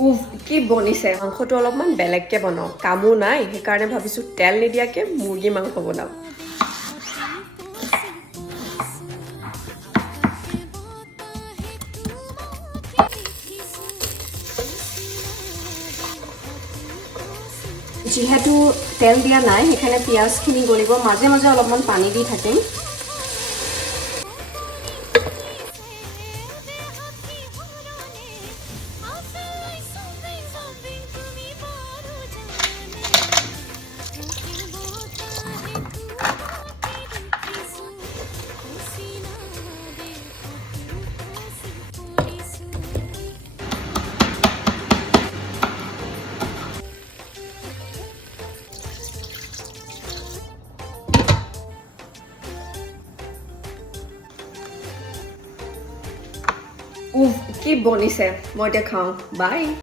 উফ কি বনিছে মাংসটো অলপমান বেলেগকে বনাওঁ কামো নাই সেইকাৰণে ভাবিছোঁ তেল নিদিয়াকে মুৰ্গী মাংস বনাম যিহেতু তেল দিয়া নাই সেইকাৰণে পিঁয়াজখিনি গলিব মাজে মাজে অলপমান পানী দি থাকিম উফ কি বনিছে মই এতিয়া খাওঁ বাই